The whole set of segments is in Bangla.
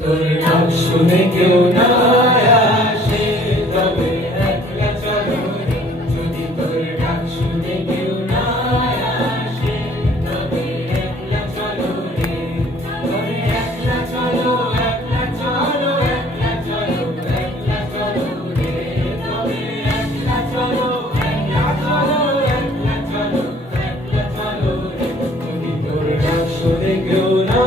তোর ডাক শুনে কেউ না আসে তবে একলা চলো রে। যদি তোর ডাক শুনে কেউ না আসে তবে একলা চলো রে। তবে একলা চলো, একলা চলো, একলা চলো, একলা চলো রে। তবে একলা চলো, একলা চলো, একলা চলো, একলা চলো রে। যদি তোর ডাক শুনে কেউ না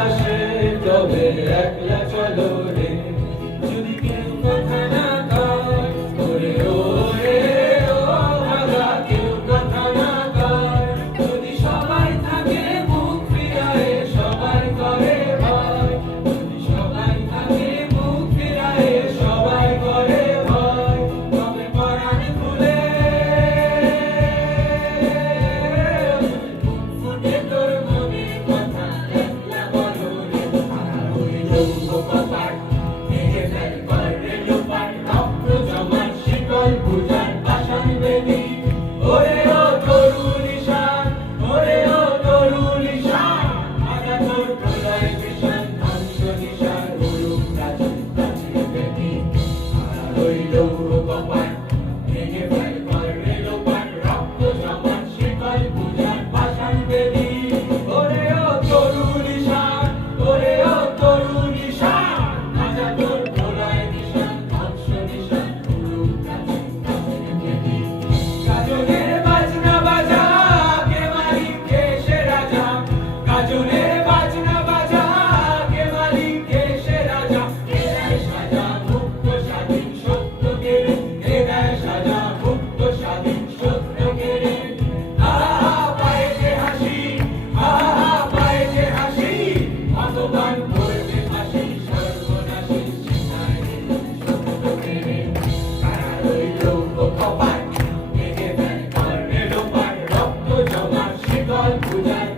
আসে তবে একলা চলো রে। যদি কেউ কথা না কয় ওরে ওরে ও ভাগা, কেউ কথা না কয়, যদি সবাই থাকে মুখ ফিরায়ে সবাই করে ভয়, যদি সবাই থাকে মুখ ফিরায়ে সবাই করে ভয়, তবে পরাণ খুলে ফুটে তোর মনের কথা একলা বলো রে। তারা হইল কপাট ভেঙে ফেল করে লোপাট, রক্ত জমাট শিকল পূজার পাষাণ বেদী। ওরে ও তরুণ ঈশান, ওরে ও তরুণ ঈশান, আগা তোর প্রলয় ভীষণ ধ্বংস নিশান উড়ুক প্রাচীন প্রাচীন বেদী। তারা হইল কপাট ভেঙে ফেল করে লোপাট, রক্ত জমাট শিকল পূজার পাষাণ বেদী। ওরে ও তরুণ ঈশান, ওরে ও তরুণ ঈশান, আগা তোর প্রলয় ভীষণ ধ্বংস নিশান উড়ুক প্রাচীন প্রাচীন বেদী। গাজনের বাজনা বাজা, কে মালিক কে সে রাজা, গাজনের বাজনা বাজা, কে মালিক কে সে রাজা। কে দেয় সাজা মুক্ত স্বাধীন সত্য কেড়ে, কে দেয় সাজা মুক্ত স্বাধীন সত্য কেড়ে। আহা পায়েতে হাসি, আহা পায়েতে হাসি, ভগবান করবে ফাঁসি সর্বনাশী সীতায় সত্য কেড়ে। তারা রইল কপাট ভেঙে ফেল করে লোপাট, রক্ত জমাট শিকল পূজার